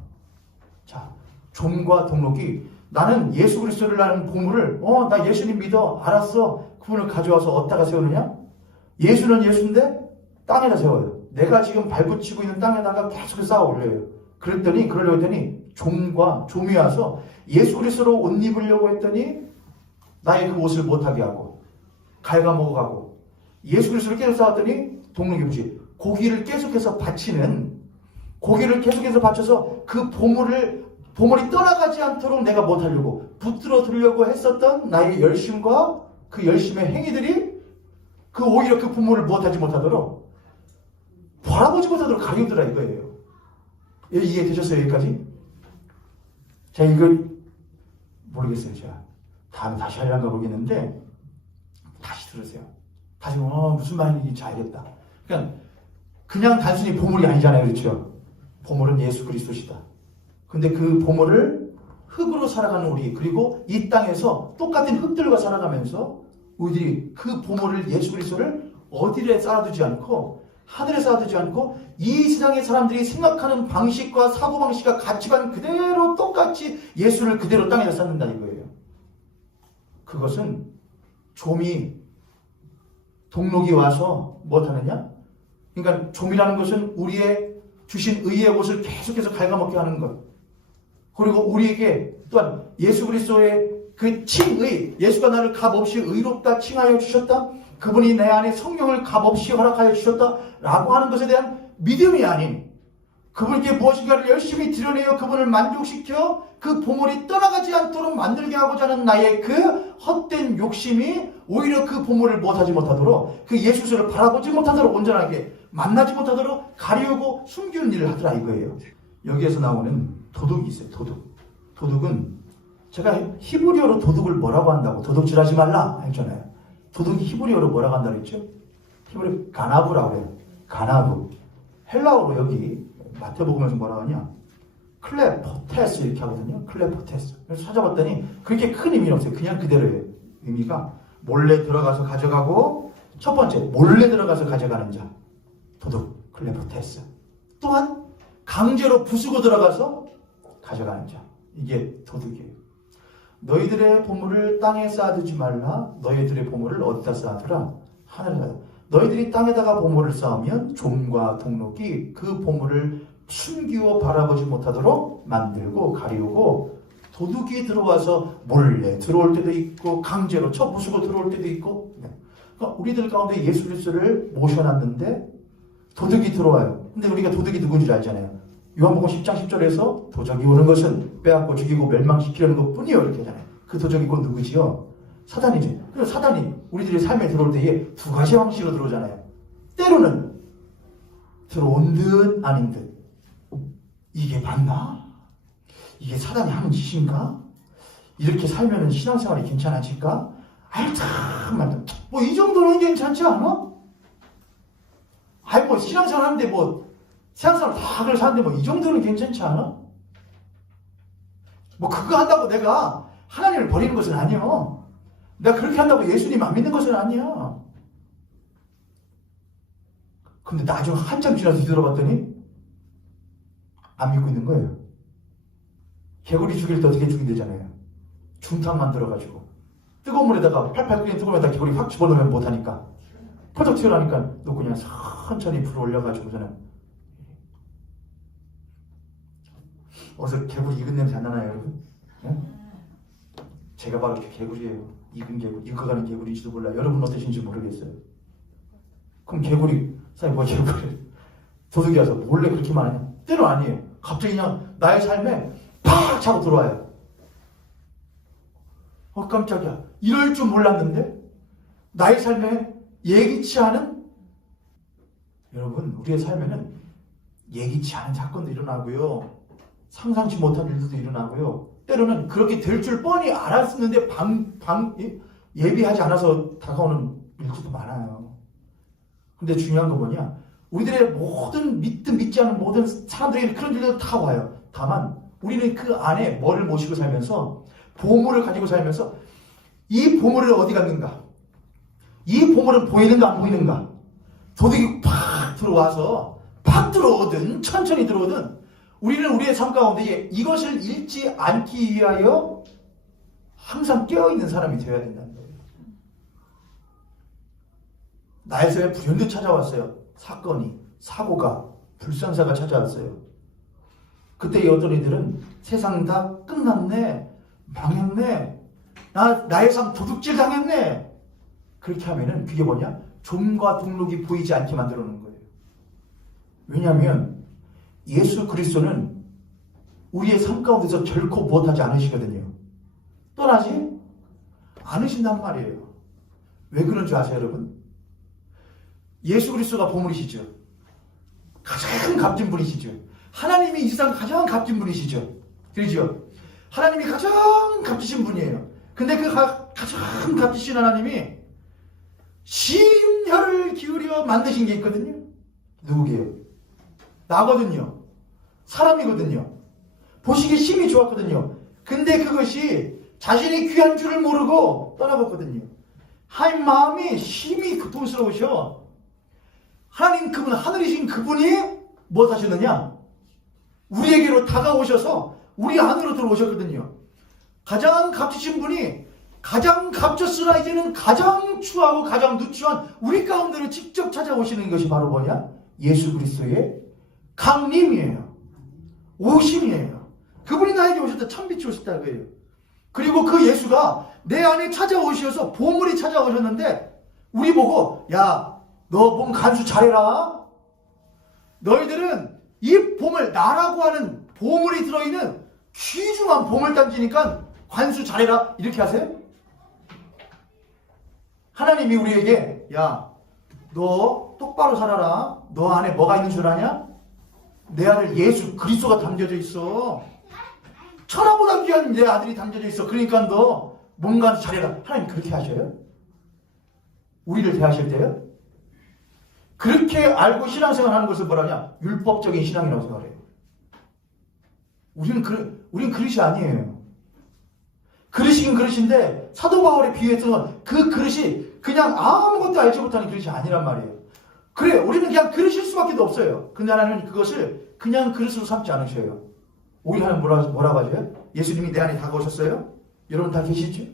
자, 좀과 동록이 나는 예수 그리스도를 나는 보물을 나 예수님 믿어 알았어. 그분을 가져와서 어디다가 세우느냐? 예수는 예수인데 땅에다 세워요. 내가 지금 발붙이고 있는 땅에다가 계속 쌓아 올려요. 그러려고 했더니 좀이 와서 예수 그리스도로 옷 입으려고 했더니 나의 그 옷을 못하게 하고 갉아먹어가고 예수 그리스도를 계속 쌓았더니 동록이 뭐지? 고기를 계속해서 바쳐서 그 보물이 떠나가지 않도록 내가 못하려고 붙들어 두려고 했었던 나의 열심과 그 열심의 행위들이 오히려 그 보물을 못하도록 바라보지 못하도록 가리우더라 이거예요. 이해되셨어요 여기까지? 자, 이걸 모르겠어요 제가. 다음에 다시 하려는가 모르겠는데 다시 들으세요. 다시 무슨 말인지 알겠다. 그냥 단순히 보물이 아니잖아요. 그렇죠? 보물은 예수 그리스도시다. 근데 그 보물을 흙으로 살아가는 우리, 그리고 이 땅에서 똑같은 흙들과 살아가면서 우리들이 그 보물을 예수 그리스도를 어디에 쌓아두지 않고 하늘에 쌓아두지 않고 이 세상의 사람들이 생각하는 방식과 사고방식과 가치관 그대로 똑같이 예수를 그대로 땅에다 쌓는다 이거예요. 그것은 동록이 와서 무엇하느냐? 그러니까 좀이라는 것은 우리의 주신 의의 옷을 계속해서 갉아먹게 하는 것. 그리고 우리에게 또한 예수 그리스도의 그 칭의, 예수가 나를 값없이 의롭다 칭하여 주셨다. 그분이 내 안에 성령을 값없이 허락하여 주셨다. 라고 하는 것에 대한 믿음이 아닌 그분께 무엇인가를 열심히 드러내어 그분을 만족시켜 그 보물이 떠나가지 않도록 만들게 하고자 하는 나의 그 헛된 욕심이 오히려 그 보물을 못하지 못하도록 그 예수를 바라보지 못하도록 온전하게 만나지 못하도록 가리우고 숨기는 일을 하더라 이거예요. 여기에서 나오는 도둑이 있어요. 도둑은 제가 히브리어로 도둑을 뭐라고 한다고 도둑질하지 말라 했잖아요. 도둑이 히브리어로 뭐라고 한다고 했죠? 히브리 가나브라고 해요. 가나브. 헬라어로 여기 마태복음에서 뭐라고 하냐? 클레포테스 이렇게 하거든요. 클레포테스. 그래서 찾아봤더니 그렇게 큰 의미는 없어요. 그냥 그대로예요. 의미가 몰래 들어가서 가져가고 첫 번째 몰래 들어가서 가져가는 자. 도둑. 클레포테스. 또한 강제로 부수고 들어가서 가져가는 자. 이게 도둑이에요. 너희들의 보물을 땅에 쌓아두지 말라. 너희들의 보물을 어디다 쌓아두라? 하늘에다. 너희들이 땅에다가 보물을 쌓으면 좀과 동록이 그 보물을 숨기고 바라보지 못하도록 만들고 가리우고 도둑이 들어와서 몰래 들어올 때도 있고 강제로 쳐 부수고 들어올 때도 있고. 그러니까 우리들 가운데 예수 그리스도를 모셔놨는데 도둑이 들어와요. 근데 우리가 도둑이 누군지 줄 알잖아요. 요한복음 10장 10절에서 도적이 오는 것은 빼앗고 죽이고 멸망시키려는 것뿐이요 이렇게 하잖아요. 그 도적이 곧 누구지요? 사단이지. 그래서 사단이 우리들의 삶에 들어올 때에 두 가지 방식으로 들어오잖아요. 때로는 들어온 듯 아닌 듯. 이게 맞나? 이게 사단이 하는 짓인가? 이렇게 살면 신앙생활이 괜찮아질까? 참 말도. 뭐 이 정도는 괜찮지 않아? 아이 뭐 신앙생활 하는데 뭐 세상사람 다 그걸 사는데 뭐 이 정도는 괜찮지 않아? 뭐 그거 한다고 내가 하나님을 버리는 것은 아니야. 내가 그렇게 한다고 예수님 안 믿는 것은 아니야. 근데 나중에 한참 지나서 뒤돌아봤더니 안 믿고 있는 거예요. 개구리 죽일 때 어떻게 죽인대잖아요. 중탕 만들어가지고 뜨거운 물에다가 팔팔 끓인 뜨거운 물에다가 개구리 확 집어넣으면 못하니까 퍼져 튀어나니까 놓고 그냥 천천히 불을 올려가지고 저는 어디서 개구리 익은 냄새 안 나나요 여러분? 네? 제가 바로 이렇게 개구리예요. 익은 개구리, 익어가는 개구리인지도 몰라요. 여러분 어떠신지 모르겠어요. 그럼 개구리, 사장님 뭐 개구리 도둑이 와서 몰래 그렇게 말하냐? 때로 아니에요. 갑자기 그냥 나의 삶에 팍 차고 들어와요. 깜짝이야. 이럴 줄 몰랐는데 나의 삶에 예기치 않은 여러분 우리의 삶에는 예기치 않은 사건도 일어나고요. 상상치 못한 일들도 일어나고요. 때로는 그렇게 될 줄 뻔히 알았는데 예비하지 않아서 다가오는 일들도 많아요. 근데 중요한 거 뭐냐? 우리들의 모든 믿든 믿지 않은 모든 사람들에게 그런 일들도 다 와요. 다만 우리는 그 안에 뭐를 모시고 살면서 보물을 가지고 살면서 이 보물을 어디 갔는가? 이 보물은 보이는가 안 보이는가? 도둑이 팍 들어와서 팍 들어오든 천천히 들어오든 우리는 우리의 삶 가운데 이것을 잃지 않기 위하여 항상 깨어있는 사람이 되어야 된다는 거예요. 나의 삶에 불현듯 찾아왔어요. 사건이, 사고가, 불상사가 찾아왔어요. 그때 이 어떤 이들은 세상 다 끝났네, 망했네, 나의 삶 도둑질 당했네. 그렇게 하면은 그게 뭐냐? 좀과 등록이 보이지 않게 만들어 놓은 거예요. 왜냐하면 예수 그리스도는 우리의 삶 가운데서 결코 무엇하지 않으시거든요. 떠나지 않으신단 말이에요. 왜 그런 줄 아세요, 여러분? 예수 그리스도가 보물이시죠. 가장 값진 분이시죠. 하나님이 이 세상 가장 값진 분이시죠. 그렇죠? 하나님이 가장 값지신 분이에요. 근데 그 가장 값지신 하나님이 심혈을 기울여 만드신 게 있거든요. 누구게요? 나거든요. 사람이거든요. 보시기에 심이 좋았거든요. 근데 그것이 자신이 귀한 줄을 모르고 떠나갔거든요. 하나님 마음이 심히 고통스러우셔. 하나님 그분, 하늘이신 그분이 무엇 하셨느냐? 우리에게로 다가오셔서 우리 안으로 들어오셨거든요. 가장 값지신 분이 가장 값졌으나 이제는 가장 추하고 가장 누추한 우리 가운데로 직접 찾아오시는 것이 바로 뭐냐? 예수 그리스도의 강림이에요. 오심이에요. 그분이 나에게 오셨다. 참빛이 오셨다 그래요. 그리고 그 예수가 내 안에 찾아오셔서 보물이 찾아오셨는데 우리 보고 야, 너 몸 간수 잘해라. 너희들은 이 보물, 나라고 하는 보물이 들어있는 귀중한 보물단지니까 관수 잘해라. 이렇게 하세요? 하나님이 우리에게 야, 너 똑바로 살아라. 너 안에 뭐가 있는 줄 아냐? 내 아들 예수 그리스도가 담겨져 있어. 천하보다 귀한 내 아들이 담겨져 있어. 그러니까 너 몸 간수 잘해라. 하나님 그렇게 하셔요? 우리를 대하실 때요? 그렇게 알고 신앙생활 하는 것을 뭐라냐? 율법적인 신앙이라고 생각해요. 우리는 그릇이 아니에요. 그릇이긴 그릇인데 사도 바울에 비유해서 그 그릇이 그냥 아무것도 알지 못하는 그릇이 아니란 말이에요. 그래, 우리는 그냥 그릇일 수밖에 없어요. 근데 하나님은 그것을 그냥 그릇으로 삼지 않으셔요. 오히려 하나님 뭐라고 하셔요? 예수님이 내 안에 다가오셨어요? 여러분 다 계시죠?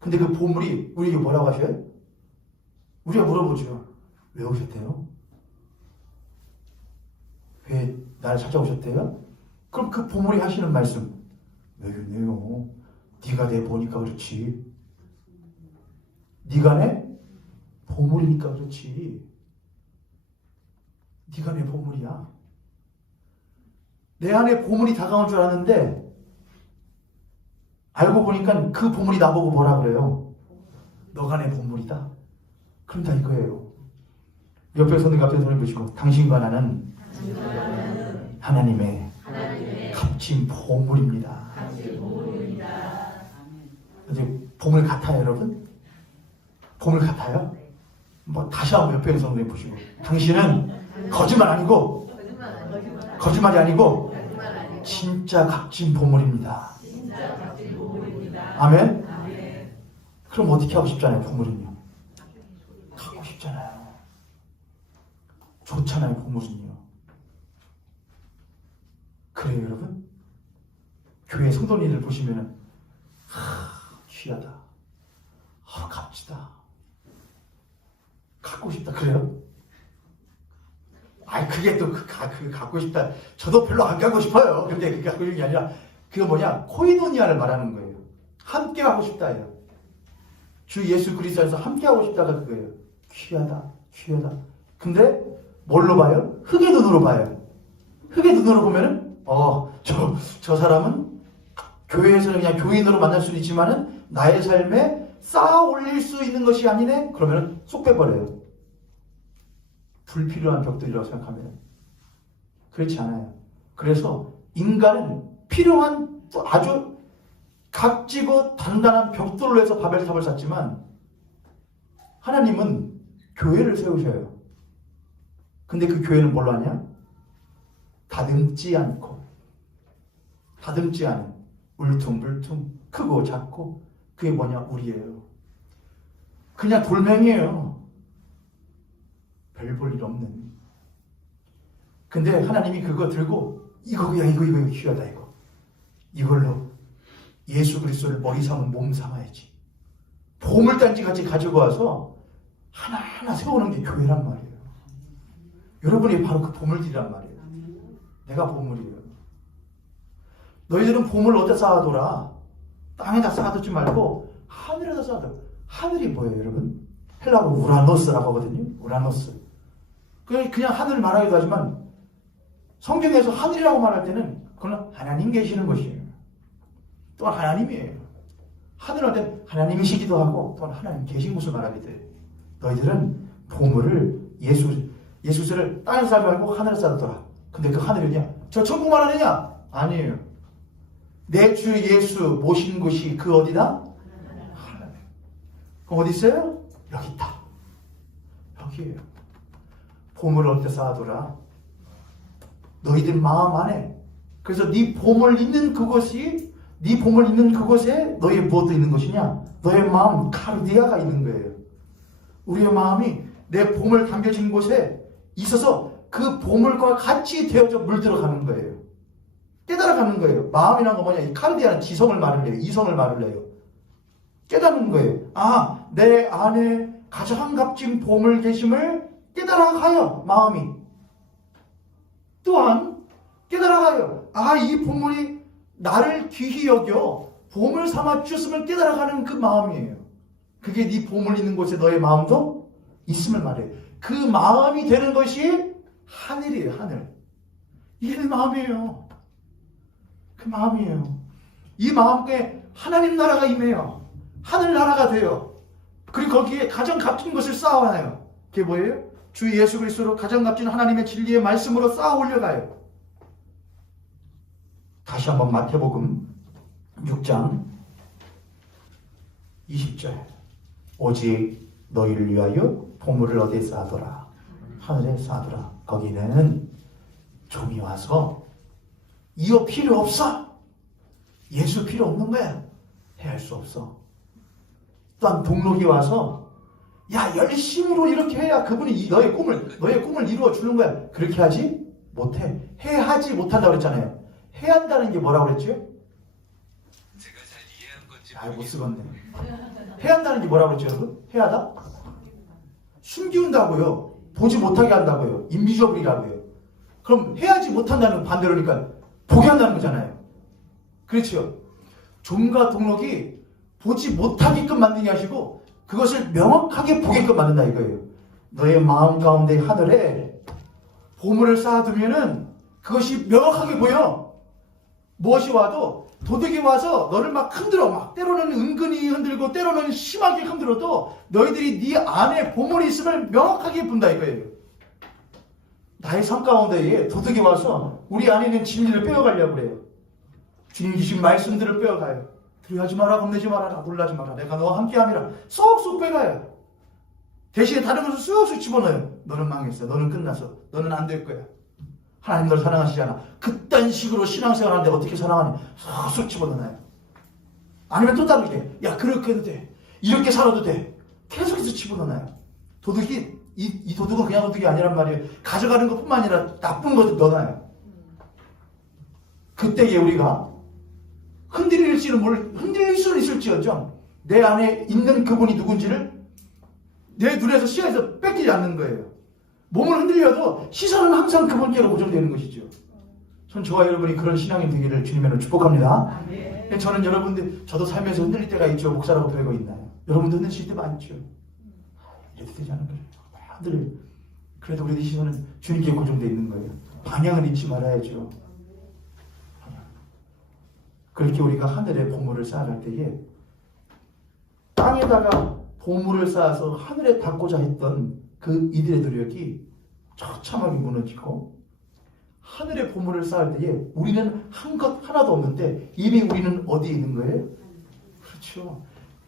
근데 그 보물이 우리에게 뭐라고 하셔요? 우리가 물어보죠. 왜 오셨대요? 왜 나를 찾아오셨대요? 그럼 그 보물이 하시는 말씀, 왜요? 네가 내 보니까 그렇지. 네가 내 보물이니까 그렇지. 네가 내 보물이야. 내 안에 보물이 다가온 줄 아는데 알고 보니까 그 보물이 나보고 뭐라 그래요? 너가 내 보물이다. 그럼 다 이거예요. 옆에 손님 앞에 손을 보시고 당신과 나는 하나님의 값진 보물입니다. 이제 보물 같아요, 여러분? 보물 같아요? 뭐 다시 한번 옆에 손님 보시고 당신은 거짓말 아니고 거짓말이 아니고 진짜 값진 보물입니다. 아멘? 그럼 어떻게 하고 싶잖아요, 보물은요? 갖고 싶잖아요. 좋잖아요, 보물은요. 그래요, 여러분? 교회 성도님들 보시면은 귀하다. 값지다. 갖고 싶다. 그래요? 그게 또 갖고 싶다. 저도 별로 안 갖고 싶어요. 근데 그게 갖고 싶은 게 아니라 그거 뭐냐? 코이노니아를 말하는 거예요. 함께 하고 싶다예요. 주 예수 그리스도 안에서 함께 하고 싶다가 그거예요. 귀하다. 귀하다. 근데 뭘로 봐요? 흙의 눈으로 봐요. 흙의 눈으로 보면은 저 사람은 교회에서는 그냥 교인으로 만날 수는 있지만은 나의 삶에 쌓아 올릴 수 있는 것이 아니네? 그러면은 쏙 빼버려요. 불필요한 벽들이라고 생각하면 그렇지 않아요. 그래서 인간은 필요한 아주 값지고 단단한 벽돌로 해서 바벨탑을 쌓지만 하나님은 교회를 세우셔요. 근데 그 교회는 뭘로 하냐? 다듬지 않고 다듬지 않은 울퉁불퉁 크고 작고 그게 뭐냐? 우리예요. 그냥 돌멩이에요. 별 볼 일 없는. 근데 하나님이 그거 들고 이거 귀하다 이거. 이걸로 예수 그리스도를 머리 삼은 몸 삼아야지. 보물단지 같이 가지고 와서 하나하나 세우는 게 교회란 말이에요. 여러분이 바로 그 보물들이란 말이에요. 내가 보물이에요. 너희들은 보물을 어디다 쌓아둬라. 땅에다 쌓아두지 말고 하늘에다 쌓아둬. 하늘이 뭐예요, 여러분? 헬라어로 우라노스라고 하거든요. 우라노스. 그냥 하늘을 말하기도 하지만 성경에서 하늘이라고 말할 때는 그건 하나님 계시는 것이에요. 또한 하나님이에요. 하늘할 때 하나님이시기도 하고 또한 하나님 계신 곳을 말하게 돼. 너희들은 보물을 예수를 땅에서 쌓지 말고 하늘에 쌓아둬라. 근데 그 하늘이냐? 저 천국 말하느냐? 아니에요. 내 주 예수 모신 곳이 그 어디다? 하나님. 그럼 어디 있어요? 여기 있다. 여기에요. 보물을 어디다 쌓아둬라? 너희들 마음 안에. 그래서 네 보물 있는 그곳에 너희의 무엇도 있는 것이냐? 너의 마음 카르디아가 있는 거예요. 우리의 마음이 내 보물 담겨진 곳에 있어서 그 보물과 같이 되어져 물들어가는 거예요. 깨달아가는 거예요. 마음이란 건 뭐냐? 이 카르디아는 지성을 말을 해요. 이성을 말을 해요. 깨닫는 거예요. 내 안에 가장 값진 보물 계심을 깨달아가요. 마음이. 또한 깨달아가요. 이 보물이 나를 귀히 여겨 보물 삼아 주었음을 깨달아가는 그 마음이에요. 그게 네 보물 있는 곳에 너의 마음도 있음을 말해요. 그 마음이 되는 것이 하늘이에요. 하늘. 이게 내 마음이에요. 그 마음이에요. 이 마음에 하나님 나라가 임해요. 하늘 나라가 돼요. 그리고 거기에 가장 값진 것을 쌓아놔요. 그게 뭐예요? 주 예수 그리스도로 가장 값진 하나님의 진리의 말씀으로 쌓아 올려가요. 다시 한번 마태복음 6장 20절. 오직 너희를 위하여 보물을 어디에 쌓아둬라? 하늘에 쌓아둬라. 거기는 종이 와서 이거 필요 없어. 예수 필요 없는 거야. 해야 할 수 없어. 또한 동록이 와서 열심으로 이렇게 해야 그분이 너의 꿈을 이루어 주는 거야. 그렇게 하지 못해. 하지 못한다고 그랬잖아요. 해야 한다는 게 뭐라고 그랬죠? 제가 잘 이해한 건지 못 쓰겠네. 해야 한다는 게 뭐라고 그랬죠, 여러분? 해야 하다? 숨기운다고요. 보지 못하게 한다고요. 인비저블이라고요. 그럼 해야지 못한다는 반대로니까 보게 한다는 거잖아요. 그렇죠? 종과 동록이 보지 못하게끔 만들게 하시고 그것을 명확하게 보게끔 만든다 이거예요. 너의 마음 가운데 하늘에 보물을 쌓아두면은 그것이 명확하게 보여. 무엇이 와도 도둑이 와서 너를 막 흔들어. 막 때로는 은근히 흔들고 때로는 심하게 흔들어도 너희들이 네 안에 보물이 있음을 명확하게 본다 이거예요. 나의 삶 가운데에 도둑이 와서 우리 안에 있는 진리를 빼어가려고 그래요. 주님 주신 말씀들을 빼어가요. 두려워하지 마라, 겁내지 마라, 놀라지 마라. 내가 너와 함께함이라. 쏙쏙 빼가요. 대신에 다른 것을 쑥쑥 집어넣어요. 너는 망했어. 너는 끝났어. 너는 안 될 거야. 하나님 너를 사랑하시잖아. 그딴 식으로 신앙생활 하는데 어떻게 사랑하니? 쏙쏙 집어넣어요. 아니면 또 다르게, 야 그렇게 해도 돼. 이렇게 살아도 돼. 계속해서 집어넣어요. 도둑이 이 도둑은 그냥 도둑이 아니란 말이에요. 가져가는 것뿐만 아니라 나쁜 것도 넣어놔요. 그때에 우리가 흔들릴 수는 있을지언정 내 안에 있는 그분이 누군지를 내 눈에서 시야에서 뺏기지 않는 거예요. 몸을 흔들려도 시선은 항상 그분께로 고정되는 것이죠. 전 저와 여러분이 그런 신앙이 되기를 주님으로 축복합니다. 저는 여러분들, 저도 살면서 흔들릴 때가 있죠. 목사라고 별거 있나요? 여러분도 흔들릴 때 많죠. 이래도 되지 않은 거예요. 흔들. 그래도 우리 시선은 주님께 고정되어 있는 거예요. 방향을 잃지 말아야죠. 그렇게 우리가 하늘에 보물을 쌓아갈 때에 땅에다가 보물을 쌓아서 하늘에 닿고자 했던 그 이들의 노력이 처참하게 무너지고 하늘에 보물을 쌓을 때에 우리는 한 것 하나도 없는데 이미 우리는 어디에 있는 거예요? 그렇죠.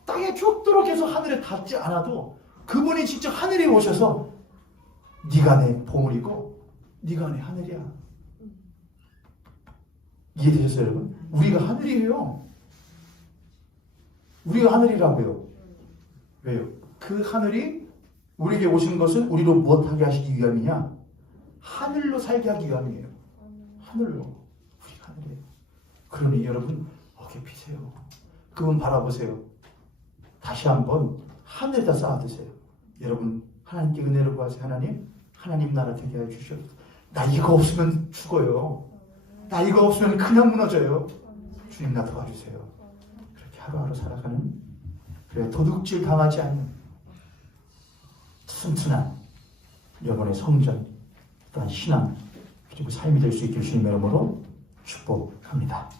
땅에 죽도록 해서 하늘에 닿지 않아도 그분이 직접 하늘에 오셔서 네가 내 보물이고 네가 내 하늘이야. 이해되셨어요 여러분? 우리가 하늘이에요. 우리가 하늘이라고요. 왜요? 그 하늘이 우리에게 오신 것은 우리로 무엇하게 하시기 위함이냐? 하늘로 살게 하기 위함이에요. 하늘로. 우리가 하늘이에요. 그러니 여러분 어깨 피세요. 그분 바라보세요. 다시 한번 하늘에다 쌓아두세요. 여러분 하나님께 은혜를 구하세요. 하나님 나라 되게 하여 주시옵소서. 나 이거 없으면 죽어요. 나 이거 없으면 그냥 무너져요. 주님 나 도와주세요. 그렇게 하루하루 살아가는, 그래 도둑질 당하지 않는 튼튼한 여러분의 성전, 또한 신앙, 그리고 삶이 될 수 있기를 주님의 이름으로 축복합니다.